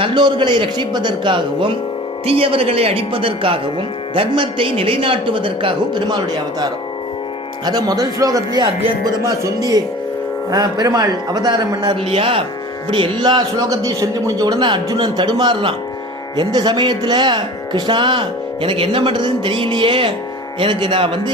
நல்லோர்களை ரட்சிப்பதற்காகவும் தீயவர்களை அடிப்பதற்காகவும் தர்மத்தை நிலைநாட்டுவதற்காகவும் பெருமாளுடைய அவதாரம். அதை முதல் ஸ்லோகத்திலேயே அத்தியுதமாக சொல்லி பெருமாள் அவதாரம் பண்ணார் இல்லையா. இப்படி எல்லா ஸ்லோகத்தையும் சொல்லி முடிஞ்ச உடனே அர்ஜுனன் தடுமாறுறான். எந்த சமயத்தில் கிருஷ்ணா எனக்கு என்ன பண்ணுறதுன்னு தெரியலையே, எனக்கு நான்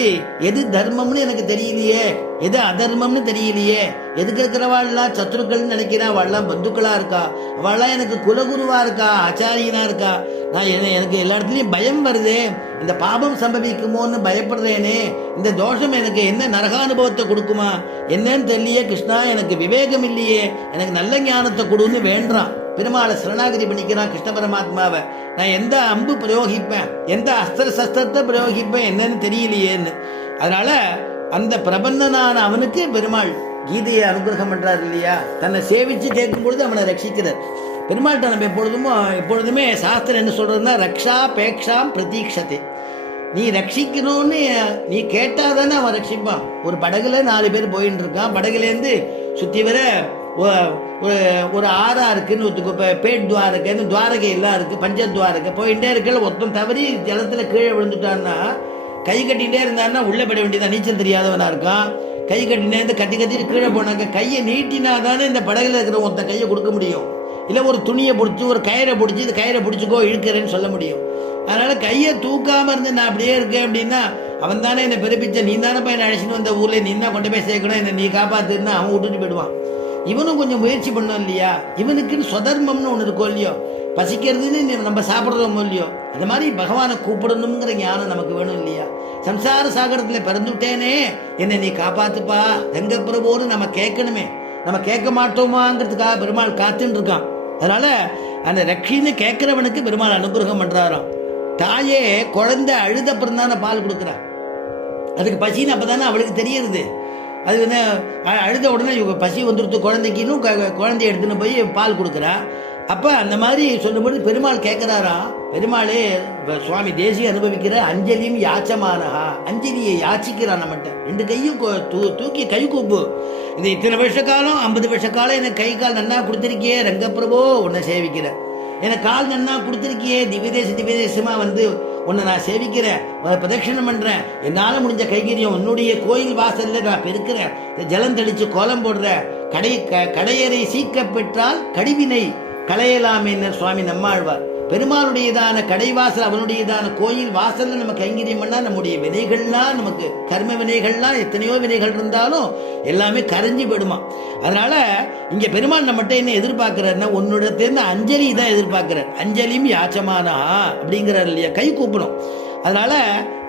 எது தர்மம்னு எனக்கு தெரியலையே, எது அதர்மம்னு தெரியலையே, எதுக்கு இருக்கிறவாள்லாம் சத்ருக்கள்னு நினைக்கிறேன், அவள்லாம் பந்துக்களாக இருக்கா, அவள்லாம் எனக்கு குலகுருவாக இருக்கா, ஆச்சாரியனாக இருக்கா, நான் எனக்கு எல்லா இடத்துலையும் பயம் வருது, இந்த பாபம் சம்பவிக்குமோன்னு பயப்படுறேனே, இந்த தோஷம் எனக்கு என்ன நரகானுபவத்தை கொடுக்குமா என்னன்னு தெரியலையே கிருஷ்ணா, எனக்கு விவேகம் இல்லையே, எனக்கு நல்ல ஞானத்தை கொடுன்னு வேண்டான். பெருமாளை சரணாகதி பண்ணிக்கிறான் கிருஷ்ண பரமாத்மாவை. நான் எந்த அம்பு பிரயோகிப்பேன், எந்த அஸ்திர சஸ்திரத்தை பிரயோகிப்பேன் என்னன்னு தெரியலையேன்னு. அதனால அந்த பிரபந்தனான அவனுக்கு பெருமாள் கீதையை அனுகிரகம் பண்றாரு இல்லையா. தன்னை சேவிச்சு கேட்கும் பொழுது அவனை ரட்சிக்கிறார். பெருமாள்கிட்ட நம்ம எப்பொழுதுமே சாஸ்திரம் என்ன சொல்றதுன்னா, ரக்ஷா பேக்ஷாம் பிரதீட்சத்தை. நீ ரட்சிக்கணும்னு நீ கேட்டாதானே அவன் ரட்சிப்பான். ஒரு படகுல 4 பேர் போயின்னு இருக்கான். படகுலேருந்து சுற்றி வர ஒரு ஆறா இருக்குன்னு பேட் துவாரகை, துவாரகை எல்லாம் இருக்கு, பஞ்சத்வாரகை போயிட்டே இருக்கல. ஒருத்தன் தவறி ஜலத்துல கீழே விழுந்துட்டான்னா கை கட்டிகிட்டே இருந்தான்னா உள்ள பட வேண்டியதான். நீச்சல் தெரியாதவனா இருக்கான். கை கட்டினே இருந்து கட்டிட்டு கீழே போனாங்க. கையை நீட்டினா தானே இந்த படகுல இருக்கிற ஒருத்தன் கையை கொடுக்க முடியும். இல்லை ஒரு துணியை பிடிச்சி ஒரு கயிறை பிடிச்சி இந்த கயிறை பிடிச்சிக்கோ இழுக்கிறேன்னு சொல்ல முடியும். அதனால கையை தூக்காம இருந்து நான் அப்படியே இருக்கேன் அப்படின்னா, அவன் தானே என்னை பிறப்பிச்ச, நீ தானே என்னை அழைச்சின்னு வந்த ஊர்ல, நீ தான் கொண்டு போய் சேர்க்கணும், என்னை நீ காப்பாத்துன்னா அவன் விட்டுட்டு போயிடுவான். இவனும் கொஞ்சம் முயற்சி பண்ணோம் இல்லையா. இவனுக்குன்னு சொதர்மம்னு ஒன்று இருக்கோ இல்லையோ, பசிக்கிறதுன்னு நம்ம சாப்பிட்றோமோ இல்லையோ, அந்த மாதிரி பகவானை கூப்பிடணுங்கிற ஞானம் நமக்கு வேணும் இல்லையா. சம்சார சாகரத்தில் பிறந்துட்டேனே, என்னை நீ காப்பாத்துப்பா எங்க பிரபோன்னு நம்ம கேட்கணுமே. நம்ம கேட்க மாட்டோமாங்கிறதுக்காக பெருமாள் காத்துன்னு இருக்கான். அதனால அந்த ரட்சின்னு கேட்கிறவனுக்கு பெருமாள் அனுகிரகம் பண்றாராம். தாயே குழந்தை அழுத பிறந்தான பால் கொடுக்குறான். அதுக்கு பசின்னு அப்பதானே அவளுக்கு தெரியறது. அது அழுத உடனே பசி வந்துடுத்து குழந்தைக்குன்னு குழந்தைய எடுத்துன்னு போய் பால் கொடுக்குறா. அப்போ அந்த மாதிரி சொல்லும்போது பெருமாள் கேட்குறாராம். பெருமாளே சுவாமி தேசிய அனுபவிக்கிற அஞ்சலியும் யாச்சமானஹா, அஞ்சலியை யாச்சிக்கிறான் நம்மகிட்ட. 2 கையும் தூக்கி கை கூப்பு. இந்த இத்தனை வருஷ காலம் 50 வருஷ காலம் எனக்கு கை கால் நன்னா கொடுத்துருக்கியே ரங்கப்பிரபோ, உன்னை சேவிக்கிறேன். எனக்கு கால் நன்னா கொடுத்துருக்கியே, திவ்யதேசமா உன்னை நான் சேவிக்கிறேன், பிரதட்சணம் பண்றேன், என்னால் முடிஞ்ச கைகரியம் உன்னுடைய கோயில் வாசல்ல நான் பெருக்கிறேன், ஜலம் தெளிச்சு கோலம் போடுறேன், கடையறை சீக்க பெற்றால் கடிவினை களையலாமே சுவாமி நம்மாழ்வார். பெருமாளுடையதான கடைவாசல், அவனுடையதான கோயில் வாசல்ல நம்ம கைங்கரியம் பண்ணா நம்முடைய வினைகள்லாம், நமக்கு கர்ம வினைகள்லாம் எத்தனையோ வினைகள் இருந்தாலும் எல்லாமே கரைஞ்சி போயிடுமா. அதனால இங்க பெருமாள் நம்மகிட்ட என்ன எதிர்பார்க்கிறாருன்னா, உன்னிடத்திலிருந்து அஞ்சலி தான் எதிர்பார்க்கிறார். அஞ்சலியும் யாச்சமானா அப்படிங்கிறார் இல்லையா, கை கூப்பணும். அதனால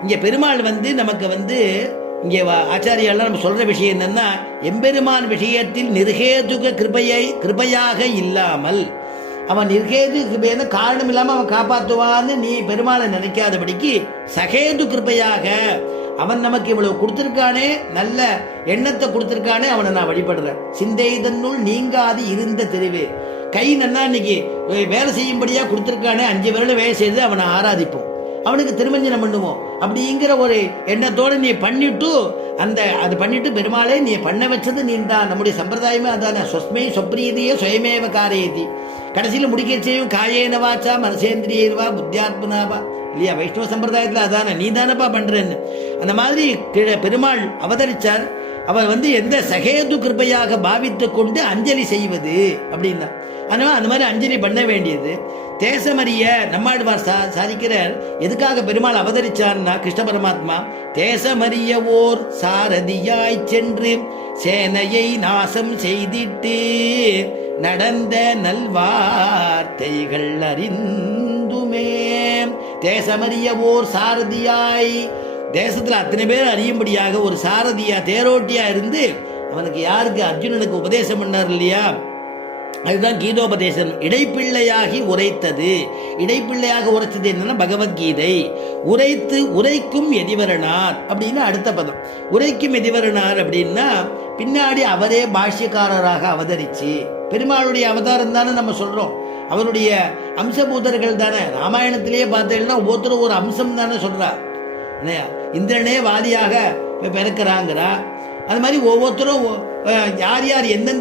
இங்க பெருமாள் நமக்கு இங்கே ஆச்சாரியெல்லாம் நம்ம சொல்ற விஷயம் என்னன்னா, எம்பெருமான் விஷயத்தில் நிர்ஹேதுக கிருபையாக இல்லாமல், அவன் நிர்ஹேது கிருபையான காரணம் இல்லாமல் அவன் காப்பாற்றுவான்னு நீ பெருமாளை நினைக்காதபடிக்கு சகேது கிருபையாக அவன் நமக்கு இவ்வளவு கொடுத்திருக்கானே, நல்ல எண்ணத்தை கொடுத்திருக்கானே, அவனை நான் வழிபடுறேன். சிந்தைதன்னுள் நீங்காது இருந்த தெருவே, கை நன்னா இன்னைக்கு வேலை செய்யும்படியா கொடுத்திருக்கானே, 5 விரல் வேலை செய்து அவனை ஆராதிப்போம், அவனுக்கு திருமஞ்சனம் பண்ணுவோம் அப்படிங்கிற ஒரு எண்ணத்தோடு நீ பண்ணிட்டு அது பண்ணிட்டு பெருமாளே நீ பண்ண வச்சது நீ தான். நம்முடைய சம்பிரதாயமே அதான, சொஸ்மை சொப்ரீதியே சுயமேவ காரயதி. கடைசியில் முடிக்க செய்யும் காயேன வாச்சா மனசேந்திரியர்வா புத்தியாத்மனாவா இல்லையா. வைஷ்ணவ சம்பிரதாயத்தில் அதான, நீ தானப்பா பண்றேன்னு. அந்த மாதிரி பெருமாள் அவதரிச்சார். அவர் எந்த சகேது கிருபையாக பாவித்து கொண்டு அஞ்சலி செய்வது அப்படின்னா, அதனால அந்த மாதிரி அஞ்சலி பண்ண வேண்டியது. தேசமறிய நம்மாழ்வார் சாதிக்கிறார். எதுக்காக பெருமாள் அவதரிச்சார்னா, கிருஷ்ண பரமாத்மா தேசமறிய ஓர் சாரதியாய் சென்று சேனையை நாசம் செய்திட்டு நடந்த நல்வார்த்தைகள் அறிந்துமே. தேசமறிய ஓர் சாரதியாய், தேசத்துல அத்தனை பேர் அறியும்படியாக ஒரு சாரதியா தேரோட்டியா இருந்து அவனுக்கு யாருக்கு அர்ஜுனனுக்கு உபதேசம் பண்ணார் இல்லையா, அதுதான் கீதோபதேசம். இடைப்பிள்ளையாகி உரைத்தது. இடைப்பிள்ளையாக உரைத்தது என்னன்னா பகவத்கீதை. உரைக்கும் எதிவரனார் அப்படின்னு அடுத்த பதம். உரைக்கும் எதிவரனார் அப்படின்னா பின்னாடி அவரே பாஷ்யக்காரராக அவதரிச்சு, பெருமாளுடைய அவதாரம் தானே நம்ம சொல்றோம், அவருடைய அம்சபூதர்கள் தானே. ராமாயணத்திலேயே பார்த்தீங்கன்னா ஒவ்வொருத்தரும் ஒரு அம்சம் தானே சொல்றா. இந்திரனே வாதியாக பிறக்கிறாங்கிறா. அது மாதிரி ஒவ்வொருத்தரும் யார் யார் எந்தெந்த